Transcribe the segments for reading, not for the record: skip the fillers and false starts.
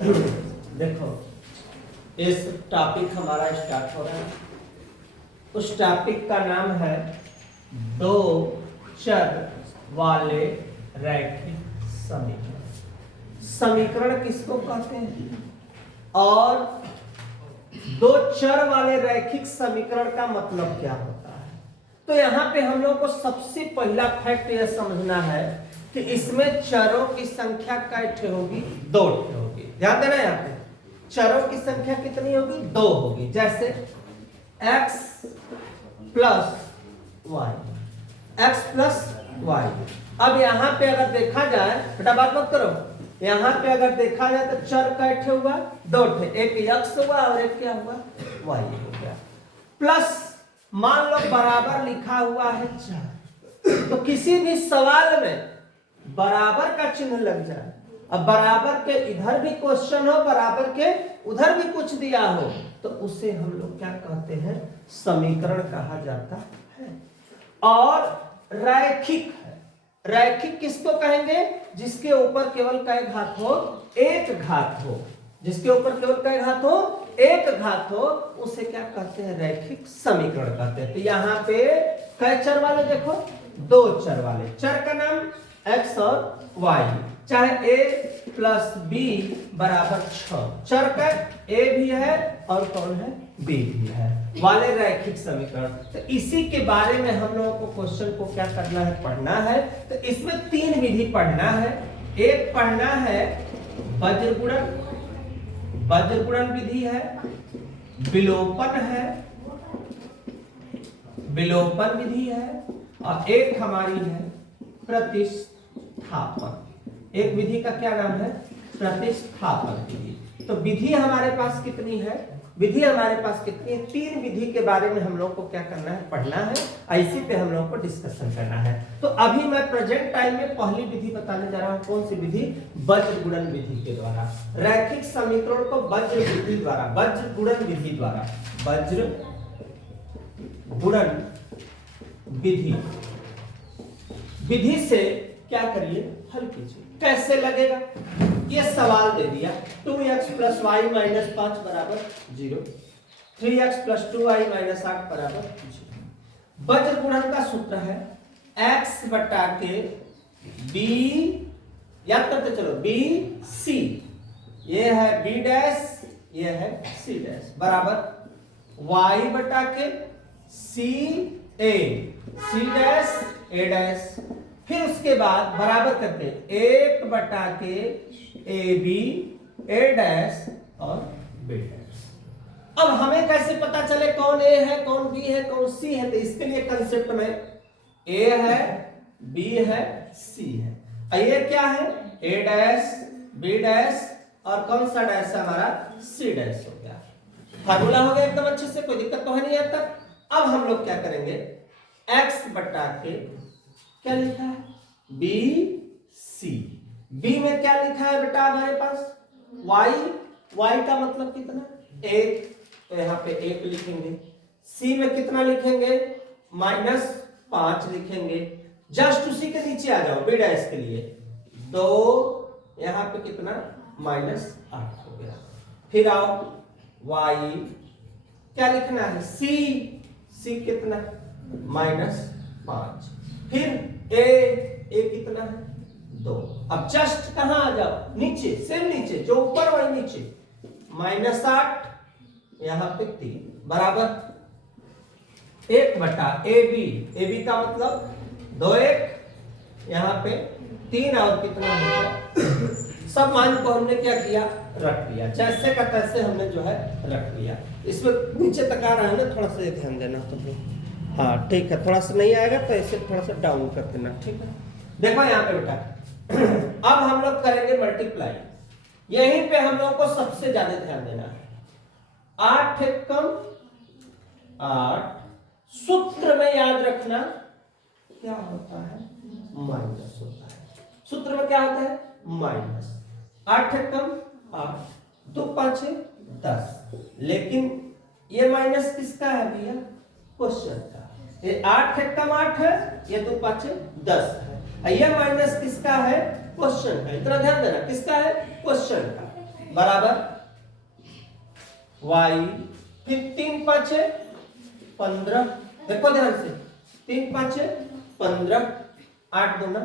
देखो इस टॉपिक हमारा स्टार्ट हो रहा है। उस टॉपिक का नाम है दो चर वाले रैखिक समीकरण। समीकरण किसको कहते हैं और दो चर वाले रैखिक समीकरण का मतलब क्या होता है। तो यहाँ पे हम लोग को सबसे पहला फैक्ट यह समझना है कि इसमें चरों की संख्या कैसे होगी, दो होगी। ध्यान देना, यहाँ पे चरों की संख्या कितनी होगी, दो होगी। जैसे x प्लस वाई। अब यहाँ पे अगर देखा जाए, बेटा बात मत करो, यहाँ पे अगर देखा जाए तो चर कैसे हुआ, दो थे, एक x हुआ और एक क्या हुआ, y हो गया। प्लस मान लो बराबर लिखा हुआ है चार, तो किसी भी सवाल में बराबर का चिन्ह लग जाए। अब बराबर के इधर भी क्वेश्चन हो, बराबर के उधर भी कुछ दिया हो, तो उसे हम लोग क्या कहते हैं, समीकरण कहा जाता है। और रैखिक है। रैखिक किसको कहेंगे, जिसके ऊपर केवल कै घात हो, एक घात हो। जिसके ऊपर केवल कै घात हो, एक घात हो, उसे क्या कहते हैं, रैखिक समीकरण कहते हैं। तो यहाँ पे कै चर वाले देखो, दो चर वाले। चर का नाम x और y, चाहे a प्लस b बराबर 6। चर का a भी है और कौन है, b भी है, वाले रैखिक समीकरण। तो इसी के बारे में हम लोगों को क्वेश्चन को क्या करना है, पढ़ना है। तो इसमें तीन विधि पढ़ना है। एक पढ़ना है वज्रगुणन विधि है, विलोपन विधि है, और एक हमारी है प्रतिस्थापन। एक विधि का क्या नाम है, प्रतिस्थापन विधि। तो विधि हमारे पास कितनी है, तीन विधि के बारे में हम लोग को क्या करना है, पढ़ना है। इसी पे हम लोग को डिस्कशन करना है। तो अभी मैं प्रेजेंट टाइम में पहली विधि बताने जा रहा हूं। कौन सी विधि, वज्रगुणन विधि के द्वारा रैखिक समीकरण को वज्रगुणन विधि से क्या करिए, हल कीजिए। कैसे लगेगा, ये सवाल दे दिया 2x प्लस वाई माइनस 5 बराबर 0, 3x प्लस 2y माइनस 8 बराबर 0। वज्रगुणन का सूत्र है x बटा के b, याद करते चलो, b c, ये है b डैश, ये है c डैश, बराबर y बटा के c डैश a डैश। फिर उसके बाद बराबर करते हैं 1 बटा के ए बी, ए डैश और बी डैश। अब हमें कैसे पता चले कौन ए है, कौन बी है, कौन सी है। तो इसके लिए कंसेप्ट में ए है, बी है, सी है। ये क्या है, ए डैश, बी डैश और कौन सा डैश है हमारा, सी डैश हो गया। फार्मूला हो गया एकदम अच्छे से, कोई दिक्कत तो है नहीं अब तक। अब हम लोग क्या करेंगे, x बटा के क्या लिखा है, बी सी। बी में क्या लिखा है बेटा हमारे पास, y का मतलब कितना, एक, तो यहाँ पे एक लिखेंगे। सी में कितना लिखेंगे, -5 लिखेंगे। जस्ट उसी के नीचे आ जाओ, बी डैश के लिए 2, यहाँ पे कितना, -8 हो गया। फिर आओ y, क्या लिखना है, सी कितना, -5। फिर ए कितना है, 2। अब जस्ट कहां आ जाओ, नीचे, सिर्फ नीचे, जो ऊपर वही नीचे, -8, यहां पे 3 बराबर 1 बटा ए बी का मतलब 2 1, यहां पे 3 और कितना होगा, सब मान को हमने क्या किया, रख दिया। जैसे का तैसे हमने जो है रख दिया। इसमें नीचे तक आ रहा है ना, थोड़ा सा ध्यान देना तुम। हाँ ठीक है, थोड़ा सा नहीं आएगा तो ऐसे थोड़ा सा डाउन कर देना, ठीक है। देखो यहाँ पे बेटा अब हम लोग करेंगे मल्टीप्लाई। यहीं पे हम लोग को सबसे ज्यादा ध्यान देना है। 8 कम 8, सूत्र में याद रखना क्या होता है, माइनस होता है। सूत्र में क्या होता है, माइनस। 8 कम 8, 2 5 10। लेकिन ये माइनस किसका है भैया, क्वेश्चन का। ये 8 कम 8 है, ये 2 5 10 है। ये माइनस किसका है, क्वेश्चन का। इतना ध्यान देना, किसका है, क्वेश्चन का। बराबर y, फिर 3 5 15, देखो ध्यान से, 3 5 15, 8 दूना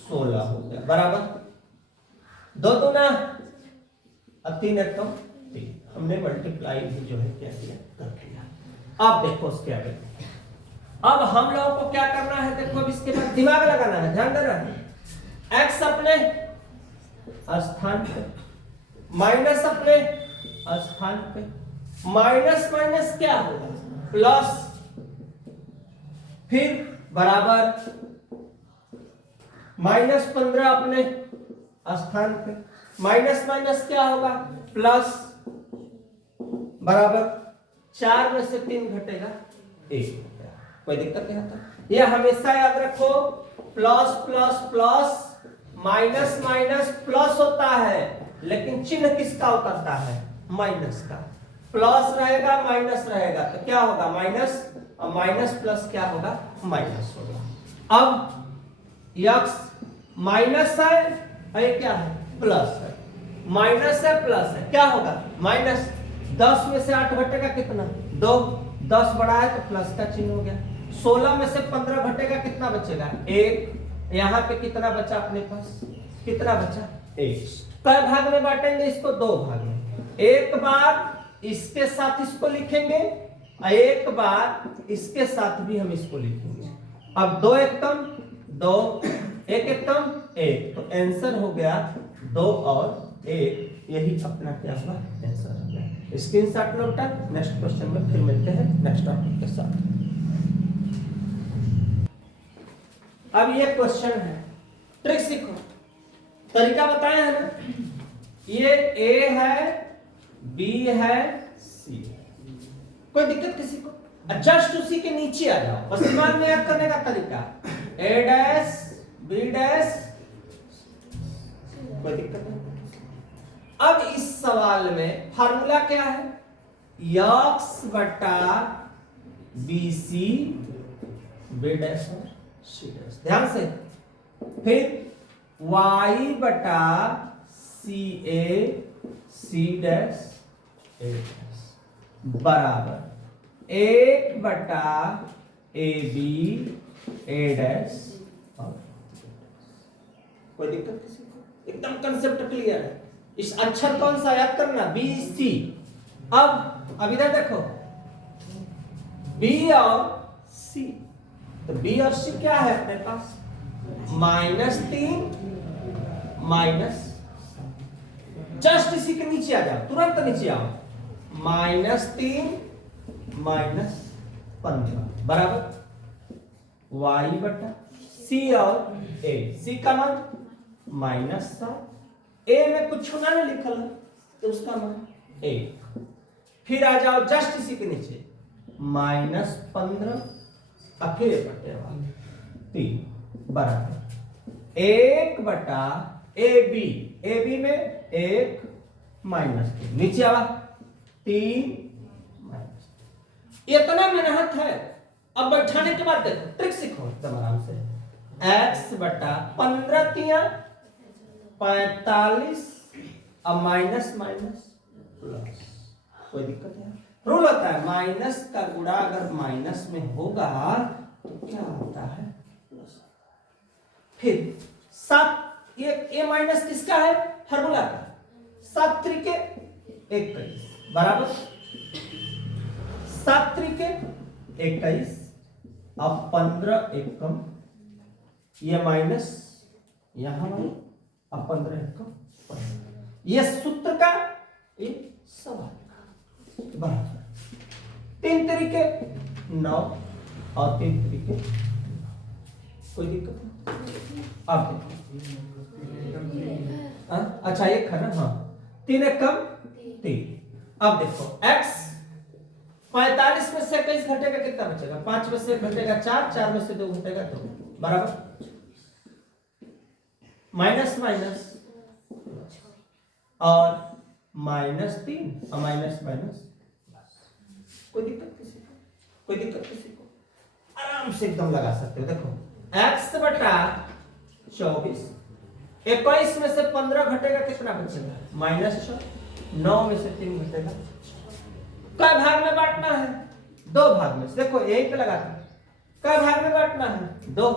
16 हो गया, बराबर 2 दूना अब 3 एक कम 3, हमने मल्टीप्लाई भी जो है क्या किया कर दिया। अब देखो उसके आगे, अब हम लोगों को क्या करना है, देखो अब इसके बाद दिमाग लगाना है, ध्यान देना है। x अपने स्थान पे, माइनस अपने स्थान पे, माइनस माइनस क्या होगा प्लस, फिर बराबर -15 अपने स्थान पे, माइनस माइनस क्या होगा प्लस, बराबर 4 में से 3 घटेगा 1, कोई दिक्कत नहीं होता। ये हमेशा याद रखो, plus plus plus minus minus plus होता है, लेकिन चिन्ह किसका उतरता है, माइनस का। प्लस रहेगा माइनस रहेगा तो क्या होगा माइनस, और माइनस प्लस क्या होगा माइनस होगा। अब यक्स माइनस है और ये क्या है प्लस है, माइनस है प्लस है, क्या होगा माइनस, 10 में से 8 घटेगा कितना 2, 10 बड़ा है तो प्लस का चिन्ह हो गया, 16 में से 15 घटेगा कितना बचेगा 1, यहाँ पे कितना बचा अपने पास, कितना बचा 1। कई भाग में बांटेंगे इसको, 2 भाग में, एक बार इसके साथ इसको लिखेंगे और एक बार इसके साथ भी हम इसको लिखेंगे। अब 2 एक कम 2, 1 एक कम 1, तो आंसर हो गया 2 और 1, यही अपना क्या हुआ आंसर हो गया। स्क्रीनशॉट लो बेटा, नेक्स्ट क्वेश्चन में फिर मिलते हैं नेक्स्ट टॉपिक के साथ। अब ये क्वेश्चन है, ट्रिक सीखो, तरीका बताया है ना, ये ए है, बी है, सी है, कोई दिक्कत किसी को, जस्ट उसी के नीचे आ जाओ, बस दिमाग में याद करने का तरीका, ए डैश बी डैश, कोई दिक्कत नहीं। अब इस सवाल में फार्मूला क्या है, यक्स बटा बी सी बी डैश और सी डैश, ध्यान से, फिर y बटा सी ए सी डैश ए डैश बराबर 1 बटा ए बी ए डैश और, कोई दिक्कत किसी को, एकदम कंसेप्ट क्लियर है। इस अक्षर कौन सा याद करना, बी सी। अब इधर देखो, बी और सी, तो बी और सी क्या है अपने पास, -3 माइनस, जस्ट इसी के नीचे आ जाओ, तुरंत नीचे आओ, -3 माइनस 15 बराबर y बटा c और a, c का मान -7, a में कुछ छूना नहीं लिखल है तो उसका मान 1, फिर आ जाओ जस्ट इसी के नीचे -15 अकेले बटे 3 बराबर 1 बटा ए बी में 1 -3, नीचे आवा 3 माइनस, इतना मेहनत है। अब बैठाने के बाद देखो, ट्रिक सीखो एकदम आराम से, x बटा 15 तिया 45 अब माइनस माइनस प्लस, कोई दिक्कत है, रूल होता है माइनस का गुणा अगर माइनस में होगा तो क्या होता है प्लस, फिर 7, ये माइनस किसका है फार्मूला का, 7 त्रिके 21 बराबर 7 त्रिके 21, अब 15 एकम, ये माइनस यहां अब 15 एकम 15, ये सूत्र का ये सवाल बराबर 3 तरीके 9 और 3 तरीके, कोई दिक्कत नहीं। अब अच्छा एक है ना, हाँ 3 एक कम 3। अब देखो x 45 में से 21 घटेगा कितना बचेगा, 5 में से घटेगा 4, 4 में से 2 घटेगा 2 बराबर माइनस माइनस और -3 और माइनस माइनस, कोई दिक्कत किसी को, कोई दिक्कत किसी को, आराम से एकदम लगा सकते हो। देखो x बटा 24 21 में से 15 घटेगा कितना बचेगा? -6। 9 में से 3 घटेगा। कै भाग में बांटना है? 2 भाग में। देखो यही पे लगा कै भाग में बांटना है? 2।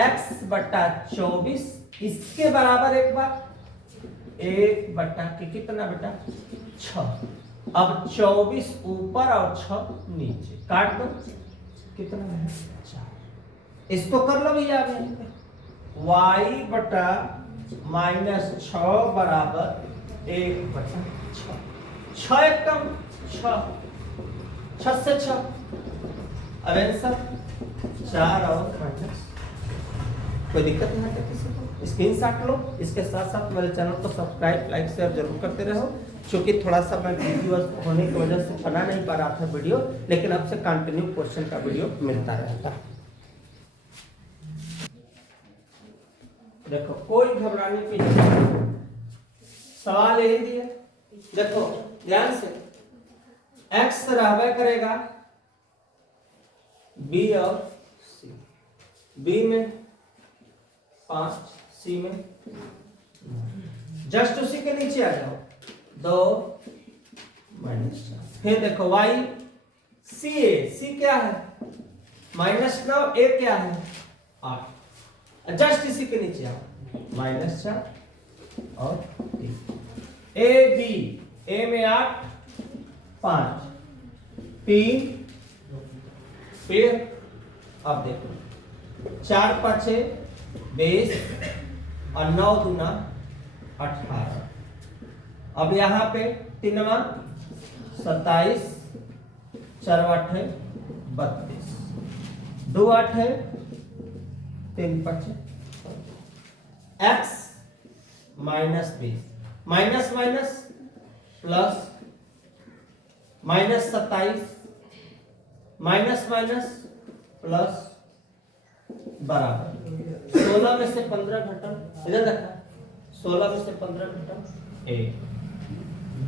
x बटा 24 इसके बराबर एक बार 1 बटा के कितना बेटा? 6। अब 24 ऊपर और 6 नीचे, काट दो, कितना है? 4। इसको कर लो भैया अभी। y बटा -6 बराबर 1 बटा 6। 6 एक कम 6, 6 से 6। अब आंसर 4 और माइनस। कोई दिक्कत नहीं है किसी को? स्क्रीनशॉट लो। इसके साथ साथ मेरे चैनल को सब्सक्राइब, लाइक, शेयर जरूर करते रहो। क्योंकि थोड़ा सा मैं वीडियो होने की वजह से बना नहीं पा रहा था वीडियो, लेकिन अब से कंटिन्यू क्वेश्चन का वीडियो मिलता रहता है। देखो कोई घबराने की नहीं, सवाल यही दिया। देखो ध्यान से, x रहबे करेगा b और c। b में 5, c में जस्ट उसी के नीचे आ जाओ, 2 -4। फिर देखो y c a, c क्या है? -9, a क्या है? 8। जस्ट इसी के नीचे आओ, -4 और 3। ए बी, ए में 8, 5, 3। फिर अब देखो 4 5 20 और 9 दूना 18। अब यहाँ पे 3 27, 4 8 32, 2 8 3 5 x -20 minus minus plus -27 minus minus plus बराबर 16 में से 15 घटा, इधर देखा 16 में से 15 घटा 1।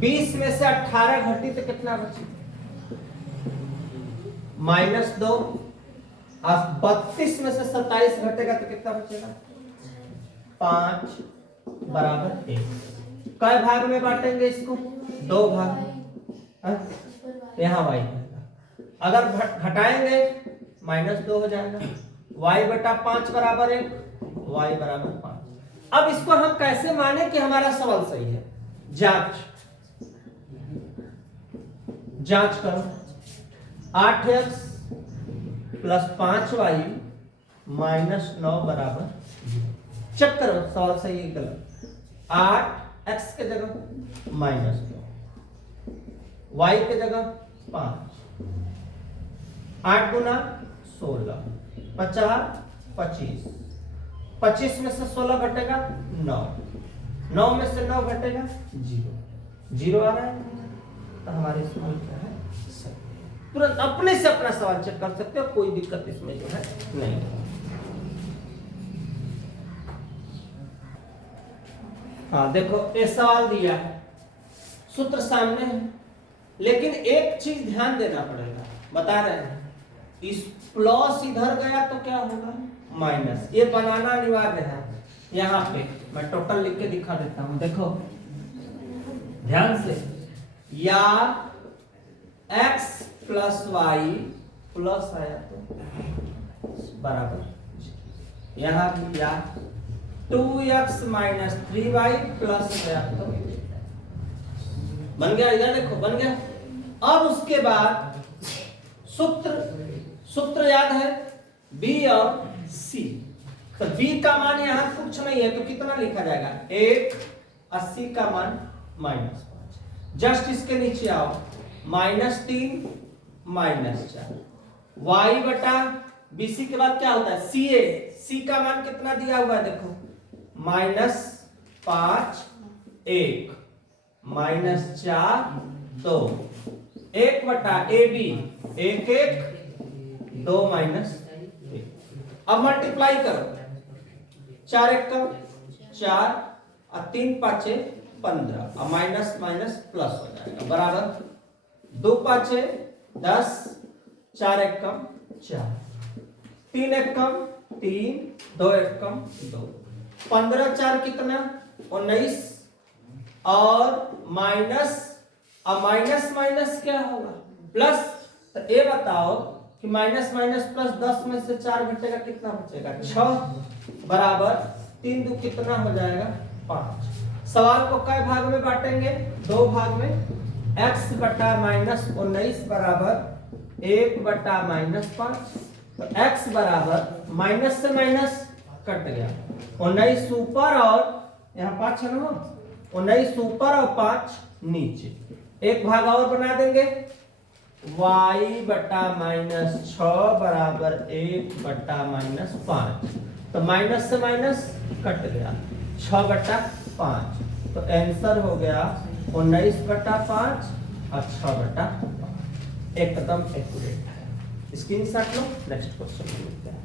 20 में से 18 घटी तो कितना बची? -2। अब 32 में से 27 घटेगा तो कितना बचेगा? 5 बराबर 1। कै भाग में बांटेंगे इसको? 2 भाग। यहाँ y अगर घटाएंगे -2 हो जाएगा। y बटा 5 बराबर 1, y बराबर 5। अब इसको हम कैसे माने कि हमारा सवाल सही है? जांच करो। 8x प्लस 5y -9 बराबर, चेक करो सवाल सही है गलत। 8x के जगह -2, y के जगह 5, 8 गुना 16, 50 25, 25 में से 16 घटेगा 9, 9 में से 9 घटेगा 0, 0 आ रहा है तो हमारे सवाल क्या है? सही। तुरंत अपने से अपना सवाल चेक कर सकते हो, कोई दिक्कत इसमें जो है नहीं। हाँ देखो ये सवाल दिया है, सूत्र सामने है, लेकिन एक चीज ध्यान देना पड़ेगा। बता रहे हैं इस प्लस इधर गया तो क्या होगा? माइनस। ये बनाना अनिवार्य है। यहाँ पे मैं टोटल लिख के दिखा देता हूं, देखो ध्यान से। या x प्लस वाई प्लस आया तो बराबर, यहाँ भी या 2x माइनस 3y प्लस गया तो बन गया। इधर देखो बन गया। अब उसके बाद सूत्र याद है b और c। तो b का मान यहाँ कुछ नहीं है तो कितना लिखा जाएगा? 1 और c का मान -5। जस्ट इसके नीचे आओ, -3 -4 y बटा bc के बाद क्या होता है? ca। c का मान कितना दिया हुआ है देखो, -5 1 -4 2, 1 बटा ab 1 1 2 -1। अब मल्टीप्लाई करो, 4 1 4 और 3 5 15 और माइनस माइनस प्लस हो जाएगा बराबर 2 5 10 4 1 4 3 1 3 2 1 2। 15 4 कितना 19 और माइनस, अब माइनस माइनस क्या होगा प्लस। तो ये बताओ कि माइनस माइनस प्लस 10 में से 4 घटेगा कितना बचेगा 6 बराबर 3 2 कितना हो जाएगा 5। सवाल को कई भाग में बांटेंगे 2 भाग में। x बटा माइनस 19 बराबर 1 बटा माइनस 5। तो x बराबर माइनस से माइनस कट गया 19 ऊपर और यहाँ 5 है ना 19 ऊपर और 5 नीचे। एक भाग और बना देंगे y बटा माइनस 6 बराबर 1 बटा माइनस 5। तो माइनस से माइनस कट गया 6 बटा 5। तो आंसर हो गया 19 बटा 5 और 6 बटा 5। एकदम एक्यूरेट है। स्क्रीनशॉट लो, नेक्स्ट क्वेश्चन में मिलते हैं।